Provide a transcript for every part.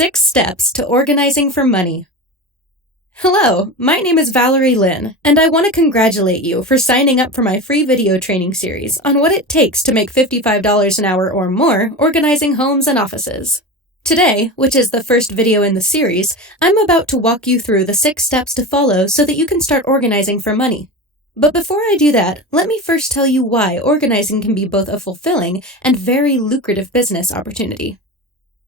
6 Steps to Organizing for Money. Hello, my name is Valerie Lynn, and I want to congratulate you for signing up for my free video training series on what it takes to make $55 an hour or more organizing homes and offices. Today, which is the first video in the series, I'm about to walk you through the 6 steps to follow so that you can start organizing for money. But before I do that, let me first tell you why organizing can be both a fulfilling and very lucrative business opportunity.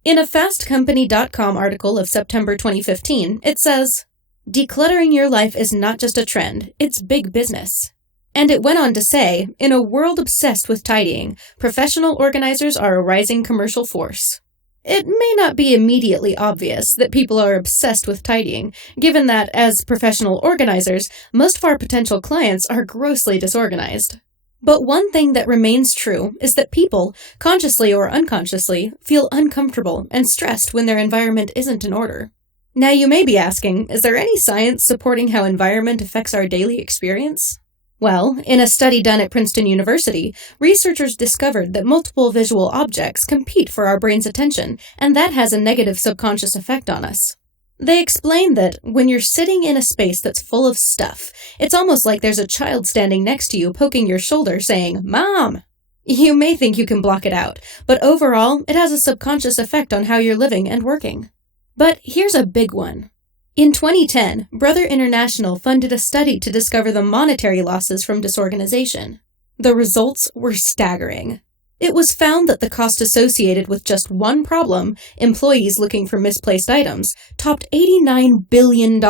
In a FastCompany.com article of September 2015, it says, "Decluttering your life is not just a trend, it's big business." And it went on to say, in a world obsessed with tidying, professional organizers are a rising commercial force. It may not be immediately obvious that people are obsessed with tidying, given that, as professional organizers, most of our potential clients are grossly disorganized. But one thing that remains true is that people, consciously or unconsciously, feel uncomfortable and stressed when their environment isn't in order. Now you may be asking, is there any science supporting how environment affects our daily experience? Well, in a study done at Princeton University, researchers discovered that multiple visual objects compete for our brain's attention, and that has a negative subconscious effect on us. They explained that when you're sitting in a space that's full of stuff, it's almost like there's a child standing next to you poking your shoulder saying, "Mom!" You may think you can block it out, but overall, it has a subconscious effect on how you're living and working. But here's a big one. In 2010, Brother International funded a study to discover the monetary losses from disorganization. The results were staggering. It was found that the cost associated with just one problem, employees looking for misplaced items, topped $89 billion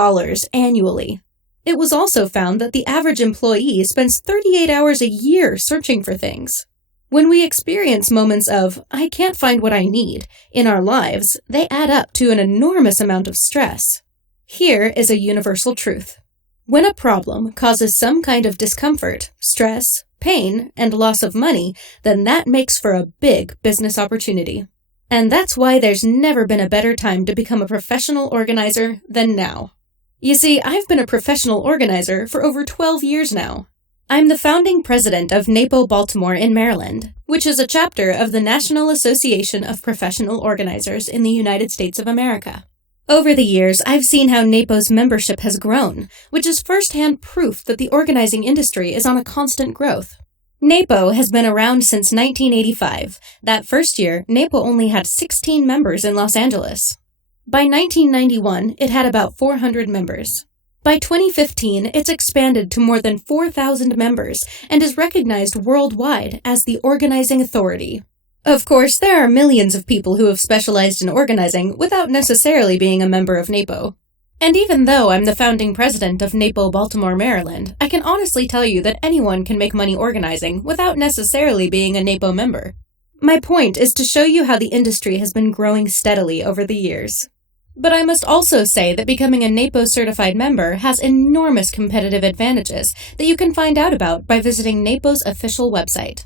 annually. It was also found that the average employee spends 38 hours a year searching for things. When we experience moments of, "I can't find what I need," in our lives, they add up to an enormous amount of stress. Here is a universal truth. When a problem causes some kind of discomfort, stress, pain, and loss of money, then that makes for a big business opportunity. And that's why there's never been a better time to become a professional organizer than now. You see, I've been a professional organizer for over 12 years now. I'm the founding president of NAPO Baltimore in Maryland, which is a chapter of the National Association of Professional Organizers in the United States of America. Over the years, I've seen how NAPO's membership has grown, which is firsthand proof that the organizing industry is on a constant growth. NAPO has been around since 1985. That first year, NAPO only had 16 members in Los Angeles. By 1991, it had about 400 members. By 2015, it's expanded to more than 4,000 members and is recognized worldwide as the organizing authority. Of course, there are millions of people who have specialized in organizing without necessarily being a member of NAPO. And even though I'm the founding president of NAPO Baltimore, Maryland, I can honestly tell you that anyone can make money organizing without necessarily being a NAPO member. My point is to show you how the industry has been growing steadily over the years. But I must also say that becoming a NAPO certified member has enormous competitive advantages that you can find out about by visiting NAPO's official website.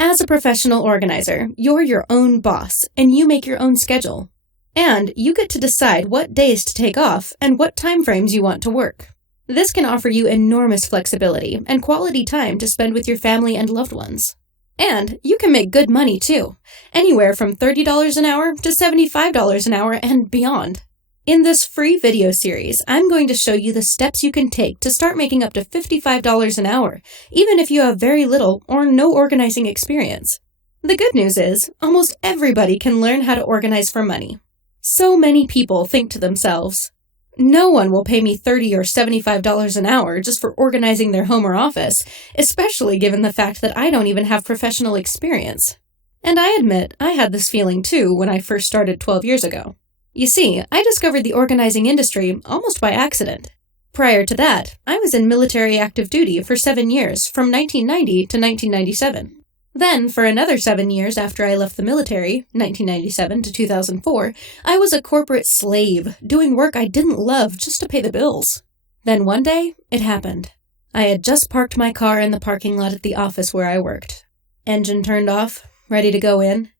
As a professional organizer, you're your own boss, and you make your own schedule. And you get to decide what days to take off and what timeframes you want to work. This can offer you enormous flexibility and quality time to spend with your family and loved ones. And you can make good money too, anywhere from $30 an hour to $75 an hour and beyond. In this free video series, I'm going to show you the steps you can take to start making up to $55 an hour, even if you have very little or no organizing experience. The good news is, almost everybody can learn how to organize for money. So many people think to themselves, "No one will pay me $30 or $75 an hour just for organizing their home or office, especially given the fact that I don't even have professional experience." And I admit, I had this feeling too when I first started 12 years ago. You see, I discovered the organizing industry almost by accident. Prior to that, I was in military active duty for 7 years, from 1990 to 1997. Then, for another 7 years after I left the military, 1997 to 2004, I was a corporate slave, doing work I didn't love just to pay the bills. Then one day, it happened. I had just parked my car in the parking lot at the office where I worked. Engine turned off, ready to go in,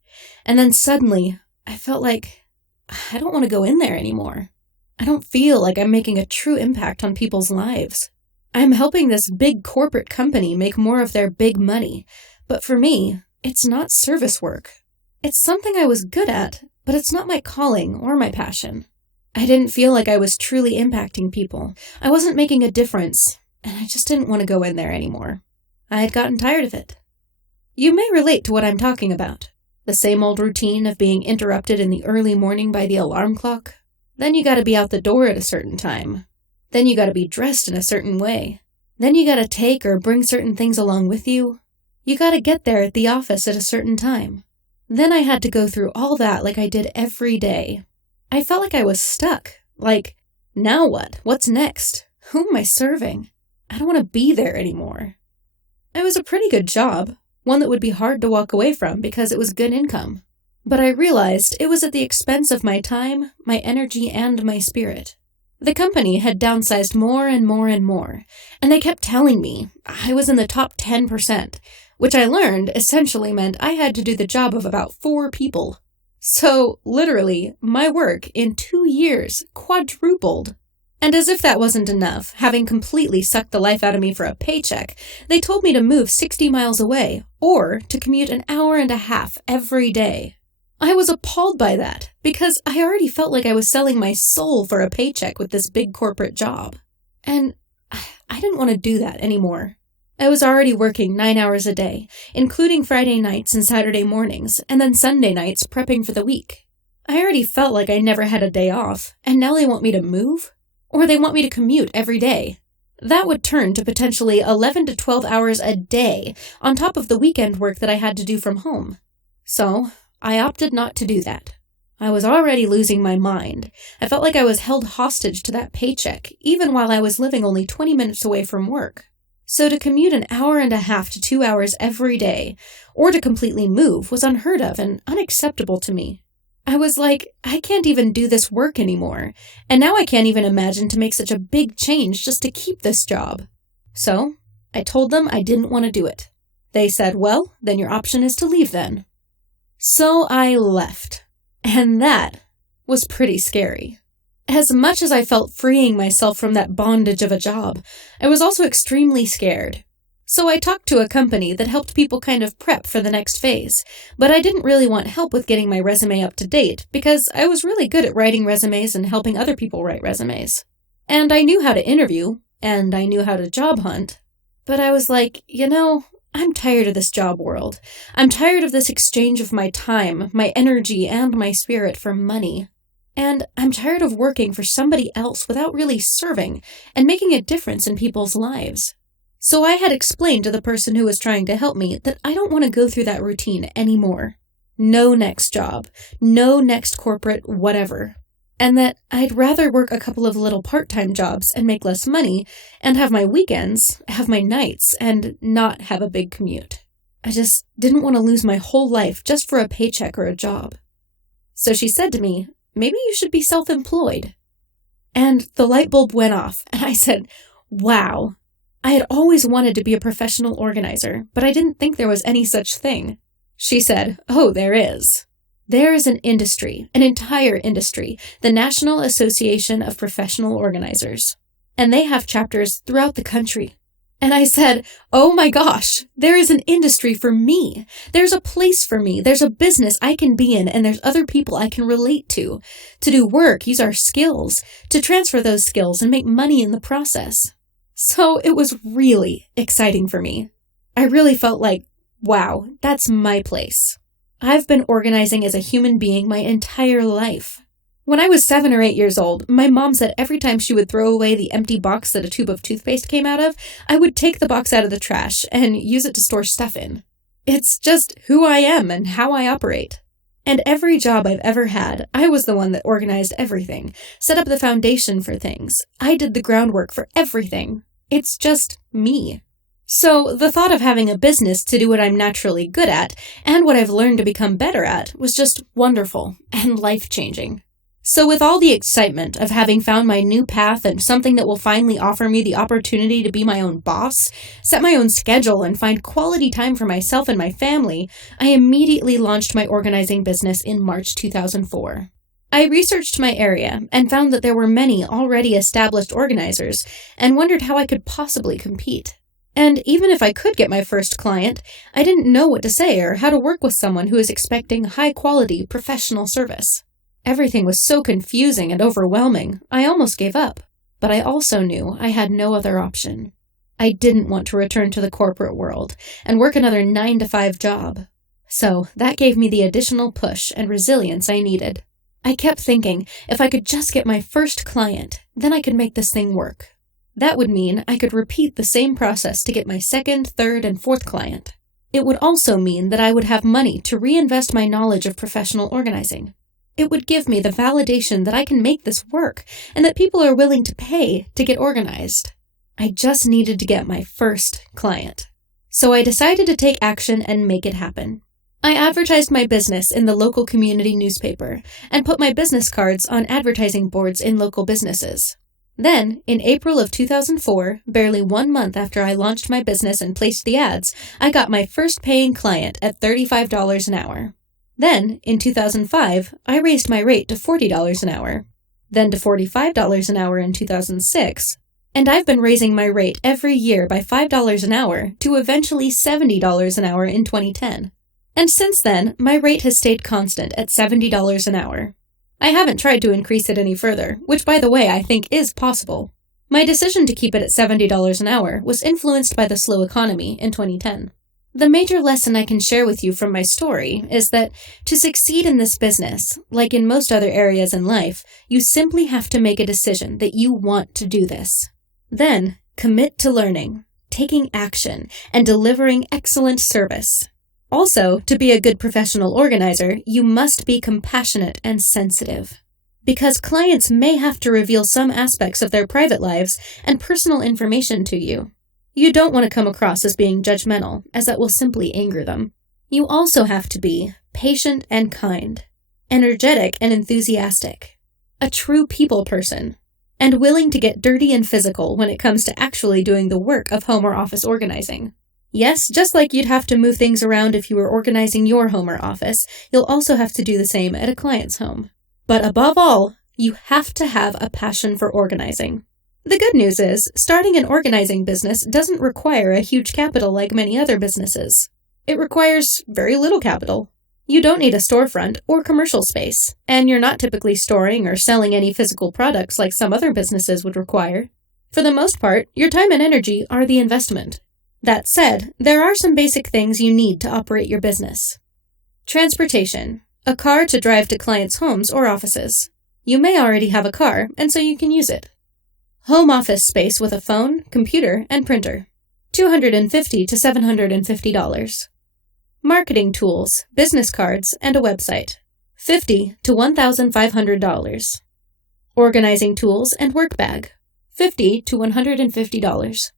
and then suddenly, I felt like I don't want to go in there anymore. I don't feel like I'm making a true impact on people's lives. I'm helping this big corporate company make more of their big money, but for me, it's not service work. It's something I was good at, but it's not my calling or my passion. I didn't feel like I was truly impacting people. I wasn't making a difference, and I just didn't want to go in there anymore. I had gotten tired of it. You may relate to what I'm talking about. The same old routine of being interrupted in the early morning by the alarm clock. Then you gotta be out the door at a certain time. Then you gotta be dressed in a certain way. Then you gotta take or bring certain things along with you. You gotta get there at the office at a certain time. Then I had to go through all that like I did every day. I felt like I was stuck. Like, now what? What's next? Who am I serving? I don't want to be there anymore. It was a pretty good job, one that would be hard to walk away from because it was good income. But I realized it was at the expense of my time, my energy, and my spirit. The company had downsized more and more and more, and they kept telling me I was in the top 10%, which I learned essentially meant I had to do the job of about 4 people. So, literally, my work in 2 years quadrupled. And as if that wasn't enough, having completely sucked the life out of me for a paycheck, they told me to move 60 miles away, or to commute an hour and a half every day. I was appalled by that, because I already felt like I was selling my soul for a paycheck with this big corporate job. And I didn't want to do that anymore. I was already working 9 hours a day, including Friday nights and Saturday mornings, and then Sunday nights prepping for the week. I already felt like I never had a day off, and now they want me to move? Or they want me to commute every day. That would turn to potentially 11 to 12 hours a day, on top of the weekend work that I had to do from home. So, I opted not to do that. I was already losing my mind. I felt like I was held hostage to that paycheck, even while I was living only 20 minutes away from work. So to commute an hour and a half to 2 hours every day, or to completely move, was unheard of and unacceptable to me. I was like, I can't even do this work anymore, and now I can't even imagine to make such a big change just to keep this job. So, I told them I didn't want to do it. They said, well, then your option is to leave then. So I left, and that was pretty scary. As much as I felt freeing myself from that bondage of a job, I was also extremely scared. So I talked to a company that helped people kind of prep for the next phase, but I didn't really want help with getting my resume up to date because I was really good at writing resumes and helping other people write resumes. And I knew how to interview, and I knew how to job hunt, but I was like, I'm tired of this job world. I'm tired of this exchange of my time, my energy, and my spirit for money. And I'm tired of working for somebody else without really serving and making a difference in people's lives. So I had explained to the person who was trying to help me that I don't want to go through that routine anymore. No next job, no next corporate whatever. And that I'd rather work a couple of little part-time jobs and make less money and have my weekends, have my nights, and not have a big commute. I just didn't want to lose my whole life just for a paycheck or a job. So she said to me, maybe you should be self-employed. And the light bulb went off, and I said, wow. I had always wanted to be a professional organizer, but I didn't think there was any such thing. She said, oh, there is. There is an industry, an entire industry, the National Association of Professional Organizers. And they have chapters throughout the country. And I said, oh my gosh, there is an industry for me. There's a place for me. There's a business I can be in, and there's other people I can relate to do work, use our skills, to transfer those skills and make money in the process. So it was really exciting for me. I really felt like, wow, that's my place. I've been organizing as a human being my entire life. When I was 7 or 8 years old, my mom said every time she would throw away the empty box that a tube of toothpaste came out of, I would take the box out of the trash and use it to store stuff in. It's just who I am and how I operate. And every job I've ever had, I was the one that organized everything, set up the foundation for things. I did the groundwork for everything. It's just me. So the thought of having a business to do what I'm naturally good at and what I've learned to become better at was just wonderful and life-changing. So with all the excitement of having found my new path and something that will finally offer me the opportunity to be my own boss, set my own schedule, and find quality time for myself and my family, I immediately launched my organizing business in March 2004. I researched my area and found that there were many already established organizers and wondered how I could possibly compete. And even if I could get my first client, I didn't know what to say or how to work with someone who is expecting high-quality, professional service. Everything was so confusing and overwhelming, I almost gave up. But I also knew I had no other option. I didn't want to return to the corporate world and work another 9-to-5 job. So that gave me the additional push and resilience I needed. I kept thinking, if I could just get my first client, then I could make this thing work. That would mean I could repeat the same process to get my second, third, and fourth client. It would also mean that I would have money to reinvest my knowledge of professional organizing. It would give me the validation that I can make this work and that people are willing to pay to get organized. I just needed to get my first client. So I decided to take action and make it happen. I advertised my business in the local community newspaper and put my business cards on advertising boards in local businesses. Then, in April of 2004, barely 1 month after I launched my business and placed the ads, I got my first paying client at $35 an hour. Then, in 2005, I raised my rate to $40 an hour. Then to $45 an hour in 2006. And I've been raising my rate every year by $5 an hour to eventually $70 an hour in 2010. And since then, my rate has stayed constant at $70 an hour. I haven't tried to increase it any further, which by the way I think is possible. My decision to keep it at $70 an hour was influenced by the slow economy in 2010. The major lesson I can share with you from my story is that to succeed in this business, like in most other areas in life, you simply have to make a decision that you want to do this. Then, commit to learning, taking action, and delivering excellent service. Also, to be a good professional organizer, you must be compassionate and sensitive. Because clients may have to reveal some aspects of their private lives and personal information to you. You don't want to come across as being judgmental, as that will simply anger them. You also have to be patient and kind, energetic and enthusiastic, a true people person, and willing to get dirty and physical when it comes to actually doing the work of home or office organizing. Yes, just like you'd have to move things around if you were organizing your home or office, you'll also have to do the same at a client's home. But above all, you have to have a passion for organizing. The good news is, starting an organizing business doesn't require a huge capital like many other businesses. It requires very little capital. You don't need a storefront or commercial space, and you're not typically storing or selling any physical products like some other businesses would require. For the most part, your time and energy are the investment. That said, there are some basic things you need to operate your business. Transportation. A car to drive to clients' homes or offices. You may already have a car, and so you can use it. Home office space with a phone, computer, and printer. $250 to $750. Marketing tools, business cards, and a website. $50 to $1,500. Organizing tools and work bag. $50 to $150.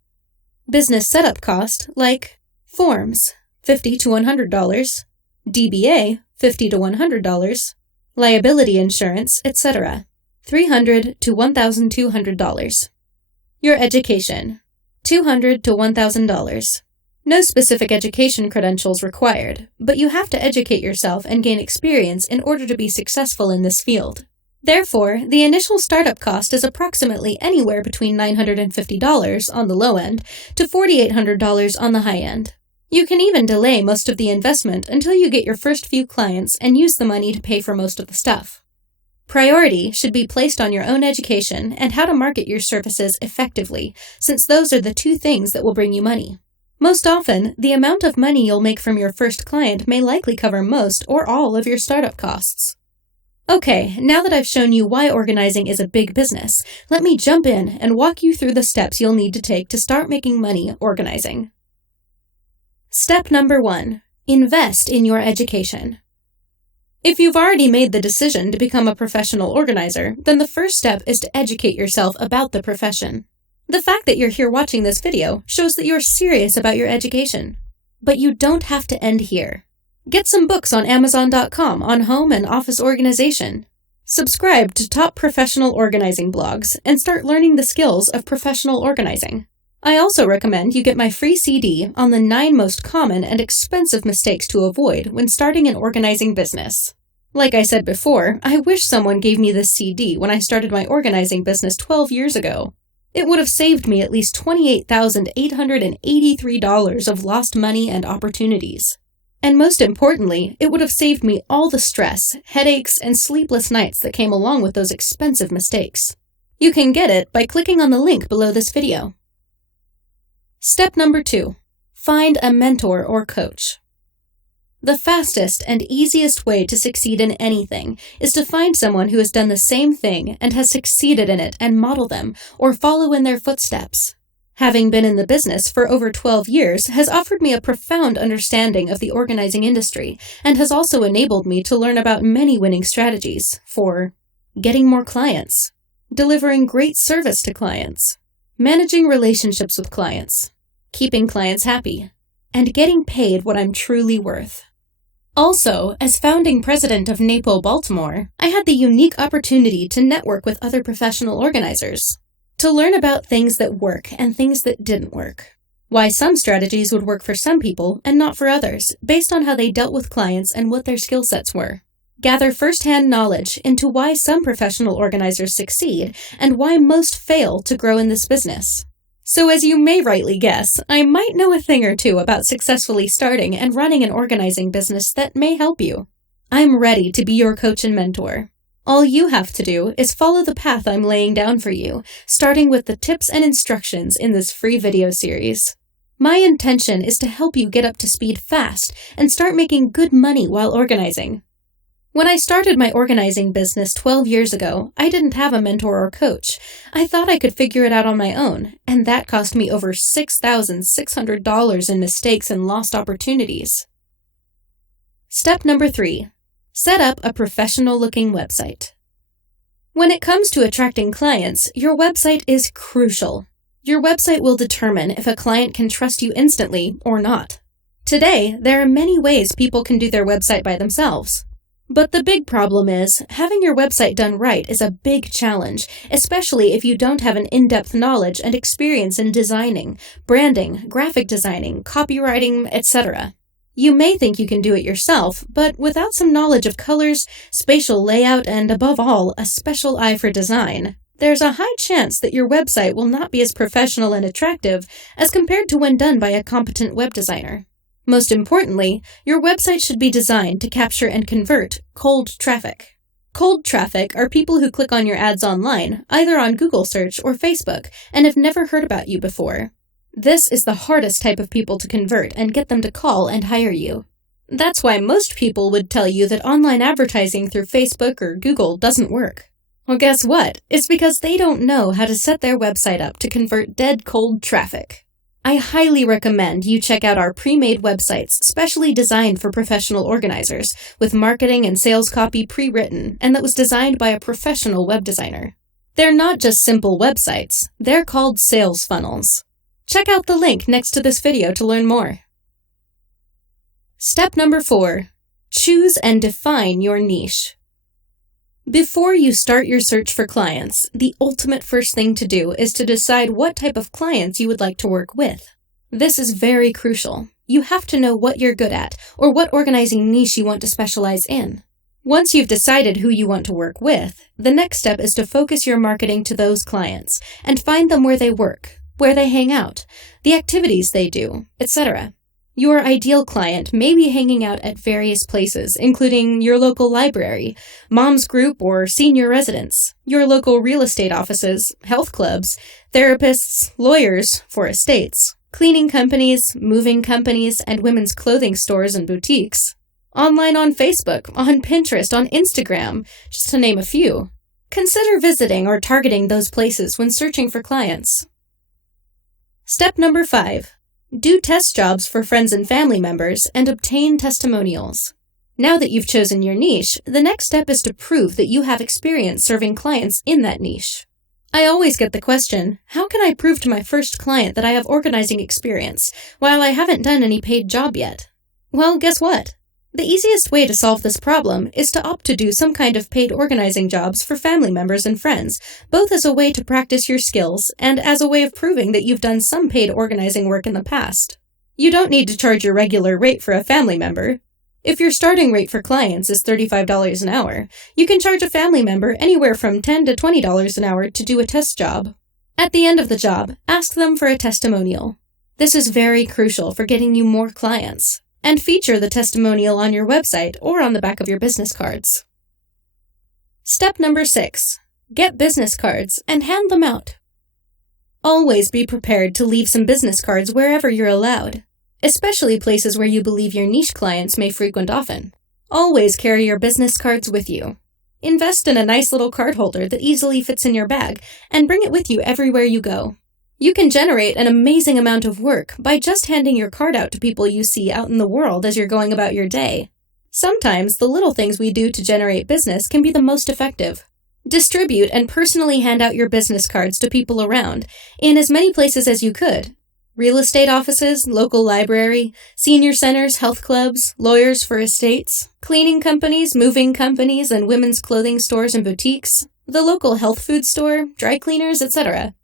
Business setup cost, like forms, $50 to $100, DBA, $50 to $100, liability insurance, etc., $300 to $1,200. Your education, $200 to $1,000. No specific education credentials required, but you have to educate yourself and gain experience in order to be successful in this field. Therefore, the initial startup cost is approximately anywhere between $950 on the low end to $4,800 on the high end. You can even delay most of the investment until you get your first few clients and use the money to pay for most of the stuff. Priority should be placed on your own education and how to market your services effectively, since those are the two things that will bring you money. Most often, the amount of money you'll make from your first client may likely cover most or all of your startup costs. Okay, now that I've shown you why organizing is a big business, let me jump in and walk you through the steps you'll need to take to start making money organizing. Step number 1. Invest in your education. If you've already made the decision to become a professional organizer, then the first step is to educate yourself about the profession. The fact that you're here watching this video shows that you're serious about your education. But you don't have to end here. Get some books on Amazon.com on home and office organization. Subscribe to top professional organizing blogs and start learning the skills of professional organizing. I also recommend you get my free CD on the 9 most common and expensive mistakes to avoid when starting an organizing business. Like I said before, I wish someone gave me this CD when I started my organizing business 12 years ago. It would have saved me at least $28,883 of lost money and opportunities. And most importantly, it would have saved me all the stress, headaches, and sleepless nights that came along with those expensive mistakes. You can get it by clicking on the link below this video. Step number 2. Find a mentor or coach. The fastest and easiest way to succeed in anything is to find someone who has done the same thing and has succeeded in it and model them or follow in their footsteps. Having been in the business for over 12 years has offered me a profound understanding of the organizing industry and has also enabled me to learn about many winning strategies for getting more clients, delivering great service to clients, managing relationships with clients, keeping clients happy, and getting paid what I'm truly worth. Also, as founding president of NAPO Baltimore, I had the unique opportunity to network with other professional organizers, to learn about things that work and things that didn't work, why some strategies would work for some people and not for others, based on how they dealt with clients and what their skill sets were. Gather first-hand knowledge into why some professional organizers succeed and why most fail to grow in this business. So as you may rightly guess, I might know a thing or two about successfully starting and running an organizing business that may help you. I'm ready to be your coach and mentor. All you have to do is follow the path I'm laying down for you, starting with the tips and instructions in this free video series. My intention is to help you get up to speed fast and start making good money while organizing. When I started my organizing business 12 years ago, I didn't have a mentor or coach. I thought I could figure it out on my own, and that cost me over $6,600 in mistakes and lost opportunities. Step number 3. Set up a professional-looking website. When it comes to attracting clients, your website is crucial. Your website will determine if a client can trust you instantly or not. Today, there are many ways people can do their website by themselves. But the big problem is, having your website done right is a big challenge, especially if you don't have an in-depth knowledge and experience in designing, branding, graphic designing, copywriting, etc. You may think you can do it yourself, but without some knowledge of colors, spatial layout, and above all, a special eye for design, there's a high chance that your website will not be as professional and attractive as compared to when done by a competent web designer. Most importantly, your website should be designed to capture and convert cold traffic. Cold traffic are people who click on your ads online, either on Google search or Facebook, and have never heard about you before. This is the hardest type of people to convert and get them to call and hire you. That's why most people would tell you that online advertising through Facebook or Google doesn't work. Well, guess what? It's because they don't know how to set their website up to convert dead cold traffic. I highly recommend you check out our pre-made websites specially designed for professional organizers, with marketing and sales copy pre-written, and that was designed by a professional web designer. They're not just simple websites, they're called sales funnels. Check out the link next to this video to learn more. Step number 4. Choose and define your niche. Before you start your search for clients, the ultimate first thing to do is to decide what type of clients you would like to work with. This is very crucial. You have to know what you're good at, or what organizing niche you want to specialize in. Once you've decided who you want to work with, the next step is to focus your marketing to those clients, and find them where they work, where they hang out, the activities they do, etc. Your ideal client may be hanging out at various places, including your local library, mom's group or senior residence, your local real estate offices, health clubs, therapists, lawyers for estates, cleaning companies, moving companies, and women's clothing stores and boutiques. Online on Facebook, on Pinterest, on Instagram, just to name a few. Consider visiting or targeting those places when searching for clients. Step number 5. Do test jobs for friends and family members and obtain testimonials. Now that you've chosen your niche, the next step is to prove that you have experience serving clients in that niche. I always get the question, how can I prove to my first client that I have organizing experience while I haven't done any paid job yet? Well, guess what? The easiest way to solve this problem is to opt to do some kind of paid organizing jobs for family members and friends, both as a way to practice your skills and as a way of proving that you've done some paid organizing work in the past. You don't need to charge your regular rate for a family member. If your starting rate for clients is $35 an hour, you can charge a family member anywhere from $10 to $20 an hour to do a test job. At the end of the job, ask them for a testimonial. This is very crucial for getting you more clients. And feature the testimonial on your website or on the back of your business cards. Step number 6. Get business cards and hand them out. Always be prepared to leave some business cards wherever you're allowed, especially places where you believe your niche clients may frequent often. Always carry your business cards with you. Invest in a nice little card holder that easily fits in your bag and bring it with you everywhere you go. You can generate an amazing amount of work by just handing your card out to people you see out in the world as you're going about your day. Sometimes the little things we do to generate business can be the most effective. Distribute and personally hand out your business cards to people around, in as many places as you could. Real estate offices, local library, senior centers, health clubs, lawyers for estates, cleaning companies, moving companies, and women's clothing stores and boutiques, the local health food store, dry cleaners, etc.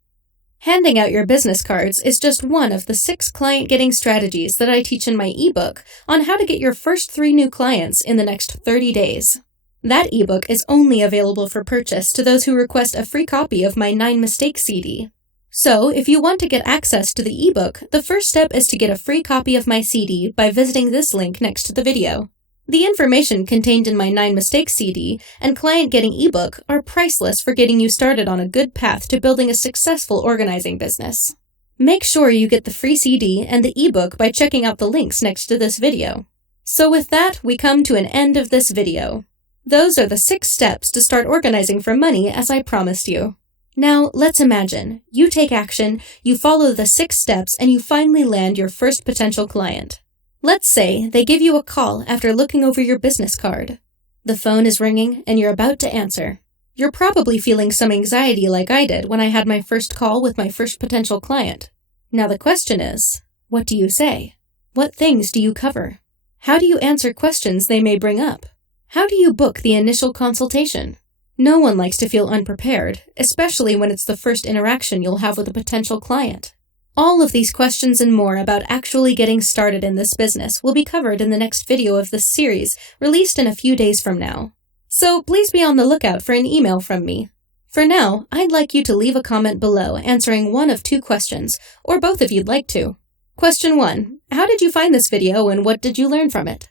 Handing out your business cards is just one of the 6 client-getting strategies that I teach in my ebook on how to get your first 3 new clients in the next 30 days. That ebook is only available for purchase to those who request a free copy of my 9 Mistakes CD. So, if you want to get access to the ebook, the first step is to get a free copy of my CD by visiting this link next to the video. The information contained in my 9 Mistakes CD and Client Getting ebook are priceless for getting you started on a good path to building a successful organizing business. Make sure you get the free CD and the ebook by checking out the links next to this video. So with that, we come to an end of this video. Those are the 6 steps to start organizing for money as I promised you. Now, let's imagine you take action, you follow the 6 steps, and you finally land your first potential client. Let's say they give you a call after looking over your business card. The phone is ringing and you're about to answer. You're probably feeling some anxiety like I did when I had my first call with my first potential client. Now the question is, what do you say? What things do you cover? How do you answer questions they may bring up? How do you book the initial consultation? No one likes to feel unprepared, especially when it's the first interaction you'll have with a potential client. All of these questions and more about actually getting started in this business will be covered in the next video of this series, released in a few days from now. So please be on the lookout for an email from me. For now, I'd like you to leave a comment below answering one of 2 questions, or both if you'd like to. Question 1. How did you find this video and what did you learn from it?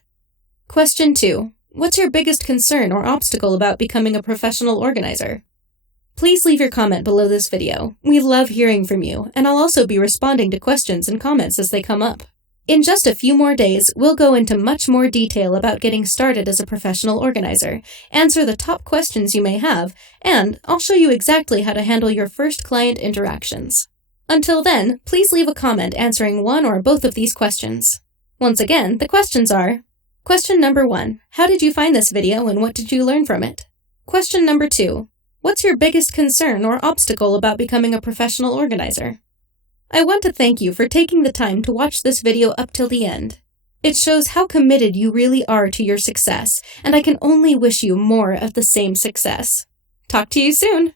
Question 2. What's your biggest concern or obstacle about becoming a professional organizer? Please leave your comment below this video. We love hearing from you, and I'll also be responding to questions and comments as they come up. In just a few more days, we'll go into much more detail about getting started as a professional organizer, answer the top questions you may have, and I'll show you exactly how to handle your first client interactions. Until then, please leave a comment answering one or both of these questions. Once again, the questions are: Question number 1. How did you find this video and what did you learn from it? Question number 2. What's your biggest concern or obstacle about becoming a professional organizer? I want to thank you for taking the time to watch this video up till the end. It shows how committed you really are to your success, and I can only wish you more of the same success. Talk to you soon!